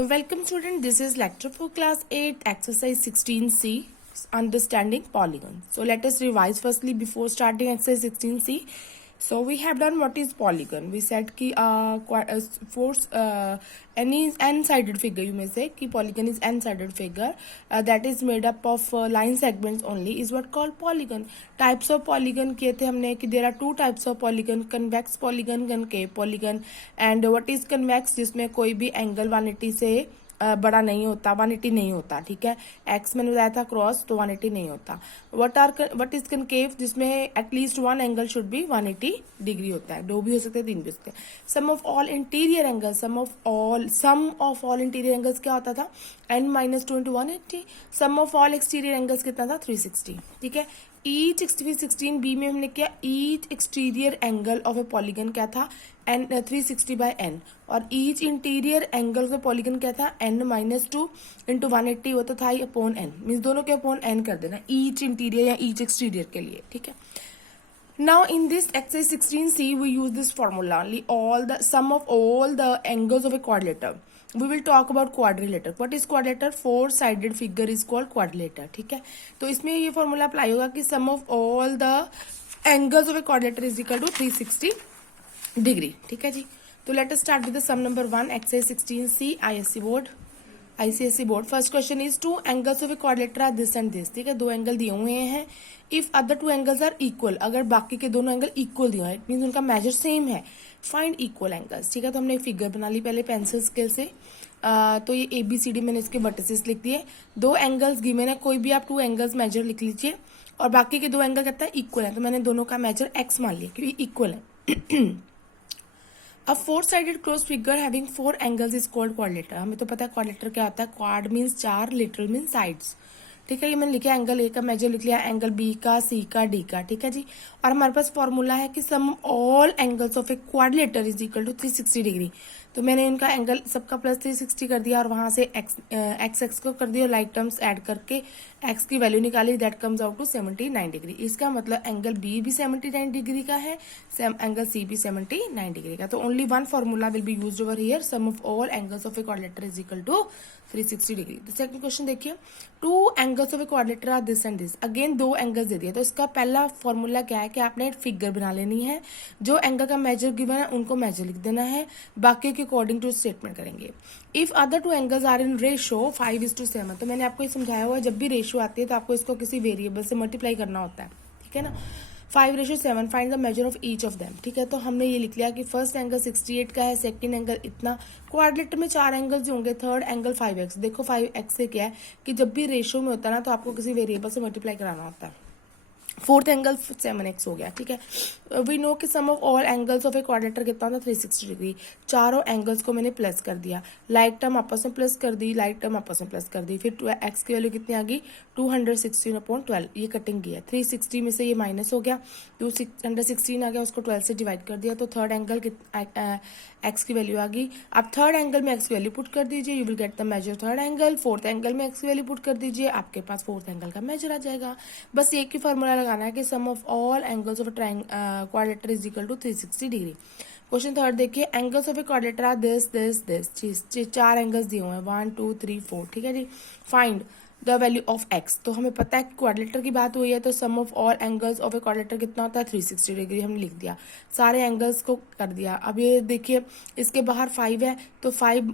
Welcome student, this is lecture for class 8 exercise 16C understanding polygon. So let us revise firstly before starting exercise 16C. So we have done what is polygon. We said कि force any n-sided figure, you may say कि polygon is n-sided figure that is made up of line segments only is what called polygon. Types of polygon किए थे हमने कि there are two types of polygon, convex polygon, concave polygon. And what is convex, जिसमें कोई भी angle 180 से बड़ा नहीं होता, 180 नहीं होता, ठीक है. एक्स मैंने बताया था क्रॉस, तो 180 नहीं होता. वट इज कनकेव, जिसमें at least one angle should be 180 degree होता है. दो भी हो सकते हैं, तीन भी हो सकते हैं. Sum of all interior angle, sum of all interior angles क्या होता था, n-2 into 180. Sum of all exterior angles कितना था, 360. ठीक है. ईच 16b में हमने क्या, each exterior angle of A polygon क्या था, n 360/n. और each interior angle of polygon क्या था, n-2 into 180. वो तो था ही अपॉन n, मीन्स दोनों के अपॉन n कर देना, ईच इंटीरियर या ईच एक्सटीरियर के लिए. ठीक है. Now in this exercise 16C we use this formula only, all the sum of all the angles of a quadrilateral. We will talk about quadrilateral. What is quadrilateral? Four sided figure is called quadrilateral. ठीक है. तो इसमें ये formula apply होगा कि sum of all the angles of a quadrilateral is equal to 360 degree. ठीक है जी. तो let us start with the sum number 1 exercise 16C ICSE board. First question is two angles of a quadrilateral are this and this. ठीक है. दो angle दिए हुए हैं. If other two angles are equal, अगर बाकी के दोनों एंगल इक्वल दिए हैं, इट मीन उनका मेजर सेम है. Find equal angles. ठीक है. तो हमने एक फिगर बना ली पहले पेंसिल स्केल से. तो ये ABCD मैंने इसके वर्टिसेस लिख दिए. दो एंगल्स गिवन है, कोई भी आप टू एंगल्स मेजर लिख लीजिए, और बाकी के दो एंगल कहता है इक्वल है, तो मैंने दोनों का मेजर x मान लिया क्योंकि इक्वल है. अब four sided close figure having four angles is called quadrilateral. हमें तो पता है क्वाड्रिलेटरल क्या होता है, क्वाड मीन्स चार, लिटरल मीन्स साइड्स. ठीक है. ये मैंने लिखा एंगल ए का मेजर लिख लिया, एंगल बी का, सी का, डी का. ठीक है जी. और हमारे पास फॉर्मूला है कि sum all angles of a quadrilateral is equal to 360 degree. तो मैंने इनका एंगल सबका प्लस 360 कर दिया, और वहां से एक्स को कर दिया, लाइक टर्म्स ऐड करके एक्स की वैल्यू निकाली, that comes out to 79 degree. इसका मतलब एंगल बी भी 79 डिग्री का है, एंगल सी भी 79 डिग्री का. तो only one formula will be used over here, sum of all angles of a quadrilateral is equal to 360 degree. तो सेकंड क्वेश्चन देखिए, two angles of a quadrilateral are this and this. Again दो angles दे दिए. तो इसका पहला formula क्या है कि आपने एक फिगर बना लेनी है, जो एंगल का मेजर गिवन है उनको मेजर लिख देना है, बाकी के अकॉर्डिंग टू स्टेटमेंट करेंगे. If other two angles are in ratio 5:7. तो मैंने आपको ये समझाया हुआ है, जब भी रेशो आती है तो आपको इसको किसी वेरिएबल से मल्टीप्लाई करना होता है. ठीक है ना. 5:7. Find the measure of each of them. ठीक है. तो हमने ये लिख लिया कि फर्स्ट एंगल 68 का है, सेकंड एंगल इतना. क्वाड्रिलेटरल में चार एंगल्स होंगे, थर्ड एंगल 5x. देखो 5x से क्या है कि जब भी रेशो में होता है ना, तो आपको किसी वेरिएबल से मल्टीप्लाई कराना होता है. फोर्थ एंगल 7x हो गया. ठीक है. वी नो कि sum of all angles of a quadrilateral कितना होता है, 360 डिग्री. चारों एंगल्स को मैंने प्लस कर दिया, लाइक टर्म आपस में प्लस कर दी, लाइक टर्म आपस में प्लस कर दी. फिर एक्स की वैल्यू कितनी आ गई, 216/12. ये कटिंग की है. 360 में से ये माइनस हो गया, 216 आ गया, उसको 12 से डिवाइड कर दिया. तो थर्ड एंगल एक्स की वैल्यू आ गई. अब थर्ड एंगल में एक्स की वैल्यू पुट कर दीजिए, you will get the measure third angle. Fourth angle में एक्स की वैल्यू पुट कर दीजिए, आपके पास फोर्थ एंगल का मेजर आ जाएगा. बस एक ही फॉर्मूला लगाना है कि sum of all angles of a quadrilateral is equal to 360 degree. Question third देखिए, angles of a quadrilateral are this. चार एंगल्स दिए हुए हैं, 1 2 3 4. ठीक है जी. Find the value of x. तो हमें पता है क्वाड्रिलेटरल की बात हुई है, तो sum of all angles of a quadrilateral कितना होता है, 360 डिग्री. हमने लिख दिया, सारे एंगल्स को कर दिया. अब ये देखिए, इसके बाहर 5 है, तो 5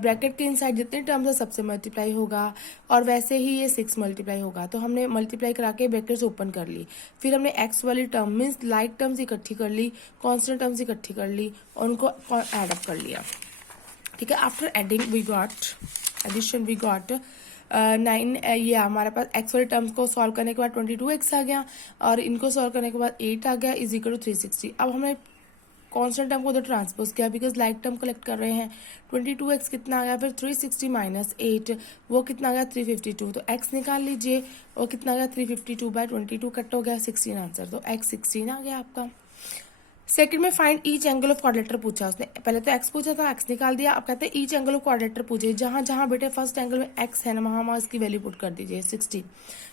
ब्रैकेट के इनसाइड जितने टर्म्स है सबसे मल्टीप्लाई होगा, और वैसे ही ये 6 मल्टीप्लाई होगा. तो हमने मल्टीप्लाई करा के ब्रैकेट्स ओपन कर ली. फिर हमने एक्स वाली टर्म मीन्स लाइक टर्म्स इकट्ठी कर ली, कॉन्स्टेंट टर्म्स इकट्ठी कर ली, और उनको एड अप कर लिया. ठीक है. After adding we got 9. ये हमारे पास एक्स वाले टर्म्स को सॉल्व करने के बाद 22x आ गया, और इनको सॉल्व करने के बाद 8 आ गया, इज इक्वल टू 360. अब हमने कांस्टेंट टर्म को उधर ट्रांसपोज किया, बिकॉज लाइक टर्म कलेक्ट कर रहे हैं. 22x कितना आ गया, फिर 360 माइनस 8, वो कितना आ गया, 352. तो x निकाल लीजिए, और कितना आ गया, 352/22 कट हो गया, 16 आंसर. तो x 16 आ गया आपका. सेकंड में फाइंड ईच एंगल ऑफ क्वाड्रेटर पूछा उसने, पहले तो एक्स पूछा था, एक्स निकाल दिया। अब कहते हैं ईच एंगल ऑफ क्वाड्रेटर पूछे, जहां जहां बेटे फर्स्ट एंगल में एक्स है ना वहां वहां इसकी वैल्यू पुट कर दीजिए 16।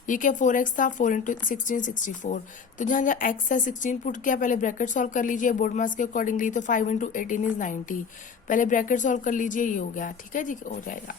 ये क्या 4x था, 4 इंटू 16 64। तो जहां जहां एक्स है 16 पुट किया, पहले ब्रैकेट सॉल्व कर लीजिए बोर्ड मास के अकॉर्डिंगली। तो 5 इंटू 18 इज 90, पहले ब्रैकेट सॉल्व कर लीजिए, ये हो गया। ठीक है जी, हो जाएगा।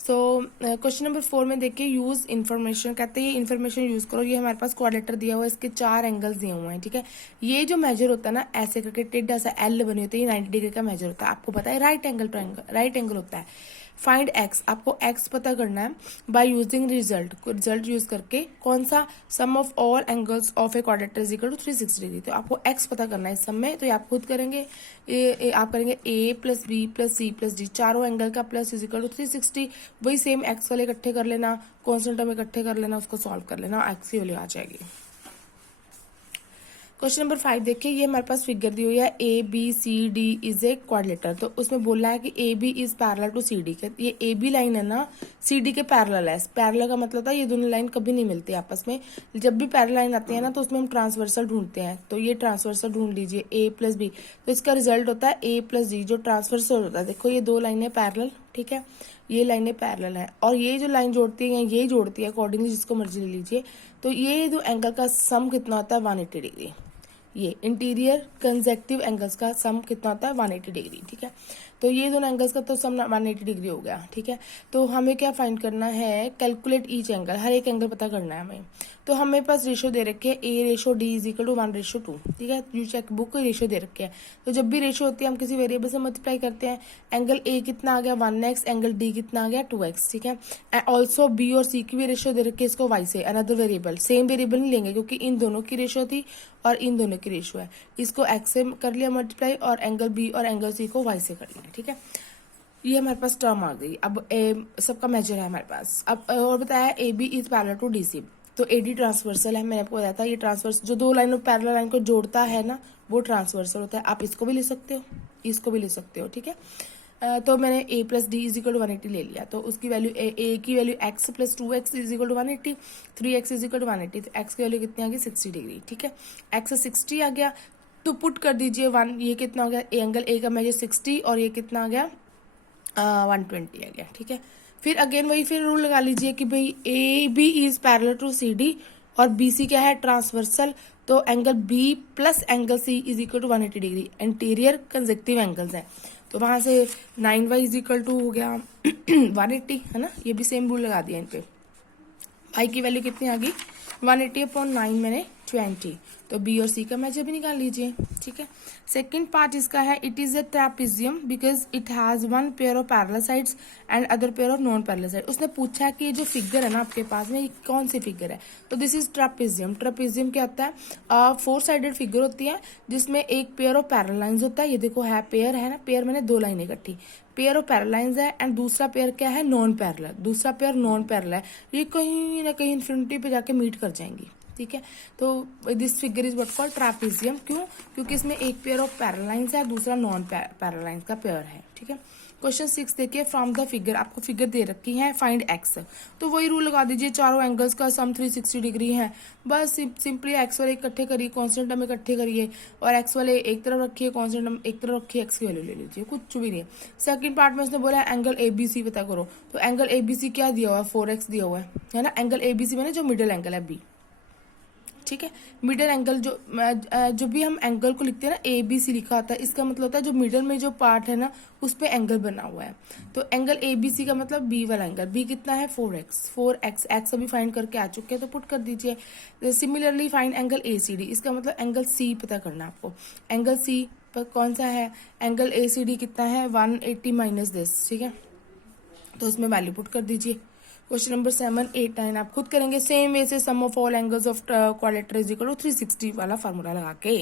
सो क्वेश्चन नंबर 4 में देखिए यूज इन्फॉर्मेशन, कहते हैं ये इन्फॉर्मेशन यूज करो। ये हमारे पास क्वाड्रेटर दिया हुआ है, इसके 4 एंगल्स दिए हुए हैं। ठीक है, ये जो मेजर होता है ना ऐसे करके टेढ़ा सा एल बनी होती है, 90 डिग्री का मेजर होता है। आपको पता है right angle triangle, right angle होता है। फाइंड एक्स, आपको एक्स पता करना है बाय यूजिंग रिजल्ट यूज करके। कौन सा, sum of all angles of a quadrilateral is equal to 360 degree. तो आपको एक्स पता करना है इस सम में, तो ये आप खुद करेंगे। आप करेंगे A plus B plus C plus D, चारों एंगल का प्लस इज इक्वल टू 360। वही सेम एक्स वाले इकट्ठे कर लेना, कॉन्स्टेंट में इकट्ठे कर लेना, उसको सॉल्व कर लेना, एक्स की वैल्यू आ जाएगी। क्वेश्चन नंबर 5 देखिए, ये हमारे पास फिगर दी हुई है A B C D is a quadrilateral. तो उसमें बोला है कि A B is parallel to C D के, ये ए बी लाइन है ना सी डी के पैरेलल है। पैरेलल का मतलब था ये दोनों लाइन कभी नहीं मिलती आपस में। जब भी पैरेलल लाइन आती है ना तो उसमें हम ट्रांसवर्सल ढूंढते हैं। तो ये ट्रांसवर्सल ढूंढ लीजिए ए प्लस बी, तो इसका रिजल्ट होता है ए प्लस डी, जो ट्रांसवर्सल होता है। देखो ये दो लाइनें पैरेलल, ठीक है, ये लाइनें पैरेलल है, और ये जो लाइन जोड़ती है ये जोड़ती है, अकॉर्डिंगली जिसको मर्जी ले लीजिए। तो ये जो एंगल का सम कितना होता है 180 डिग्री। ये इंटीरियर कंजेक्टिव एंगल्स का सम कितना होता है 180 डिग्री। ठीक है, तो ये दोनों एंगल्स का तो सम 180 डिग्री हो गया। ठीक है, तो हमें क्या फाइंड करना है, कैलकुलेट ईच एंगल, हर एक एंगल पता करना है हमें। तो हमें पास रेशो दे रखे है A ratio D is equal to 1:2। ठीक है, यू चेक बुक रेशो दे रखे है। तो जब भी रेशो होती है हम किसी वेरिएबल से मल्टीप्लाई करते हैं। एंगल ए कितना आ गया 1x, एंगल डी कितना आ गया 2x। ठीक है, ऑल्सो बी और सी की भी रेशो दे रखी है, इसको वाई से अनदर वेरिएबल, सेम वेरिएबल नहीं लेंगे क्योंकि इन दोनों की रेशो थी और इन दोनों की रेशो है। इसको एक्स से कर लिया मल्टीप्लाई, और एंगल बी और एंगल सी को वाई से कर लिया। ठीक है, ये हमारे पास टर्म आ गई। अब सबका मेजर है हमारे पास। अब और बताया A B is parallel to D C, तो ए डी ट्रांसवर्सल है। मैंने आपको बताया था ये ट्रांसवर्स जो दो लाइन पैरेलल लाइन को जोड़ता है ना वो ट्रांसवर्सल होता है। आप इसको भी ले सकते हो, इसको भी ले सकते हो। ठीक है, तो मैंने a plus D is equal to 180 ले लिया। तो उसकी वैल्यू a की value x plus 2x is equal to 180, 3x is equal to 180। तो x की वैल्यू कितनी आ गई 60 डिग्री। ठीक है, x 60 आ गया, तो पुट कर दीजिए 1, ये कितना हो गया, एंगल a का मेजर 60 और ये कितना आ गया 120 आ गया। ठीक है, फिर अगेन वही फिर रूल लगा लीजिए कि भाई A B is parallel to C D और बी सी क्या है ट्रांसवर्सल। तो angle B plus angle C is equal to 180 degree, interior conjunctive angles है। तो वहां से 9y इज इक्वल टू हो गया 180, है ना, ये भी सेम रूल लगा दिया इन पे। y की वैल्यू कितनी आ गई 180/9 मैंने 20। तो बी और सी का मेजर भी निकाल लीजिए। ठीक है, सेकंड पार्ट इसका है it is a trapezium because it has one pair of parallel sides and other pair of non parallel side. उसने पूछा है कि ये जो फिगर है ना आपके पास में ये कौन सी फिगर है। तो दिस इज ट्रेपेजियम। ट्रेपेजियम क्या होता है, 4 साइडेड फिगर होती है जिसमें एक पेयर ऑफ पैरेलल लाइंस होता है। ये देखो है पेयर, है ना, पेयर मैंने दो लाइनें इकट्ठी, पेयर ऑफ पैरेलल लाइंस है, एंड दूसरा पेयर क्या है नॉन पैरेलल, दूसरा पेयर नॉन पैरेलल है। ये कहीं ना कहीं इन्फिनिटी पे जाके मीट कर जाएंगी। ठीक है, तो this figure is what called trapezium. क्यों, क्योंकि इसमें एक पेयर ऑफ पैरेलल लाइंस है, दूसरा नॉन पैरेलल लाइंस का पेयर है। ठीक है, क्वेश्चन 6 देखिए, फ्रॉम द फिगर, आपको फिगर दे रखी है, फाइंड एक्स। तो वही रूल लगा दीजिए, चारों एंगल्स का सम 360 डिग्री है। बस सिंपली एक्स वाले इकट्ठे करिए, कॉन्स्टेंट में इकट्ठे करिए, और एक्स वाले एक तरफ रखिए, कॉन्स्टेंट एक तरफ रखिए, एक्स की वैल्यू ले लीजिए, कुछ भी नहीं है। सेकंड पार्ट में उसने बोला एंगल एबीसी पता करो। तो एंगल एबीसी क्या दिया हुआ है 4x दिया हुआ है ना। एंगल एबीसी मैंने जो मिडिल एंगल है बी। ठीक है, मिडिल एंगल जो भी हम एंगल को लिखते हैं ना ए बी सी लिखा होता है, इसका मतलब होता है जो मिडिल में जो पार्ट है ना उस पे एंगल बना हुआ है। तो एंगल ए बी सी का मतलब बी वाला एंगल, बी कितना है 4x, एक्स अभी फाइंड करके आ चुके हैं तो पुट कर दीजिए। Similarly find angle A C D, इसका मतलब एंगल सी पता करना आपको। एंगल सी पर कौन सा है, एंगल ए सी डी कितना है 180 माइनस दिस। ठीक है, तो उसमें वैल्यू पुट कर दीजिए। क्वेश्चन नंबर 7, 8, 9 आप खुद करेंगे सेम वे से, sum of all angles of quadrilateral is equal to 360 वाला फार्मूला लगा के।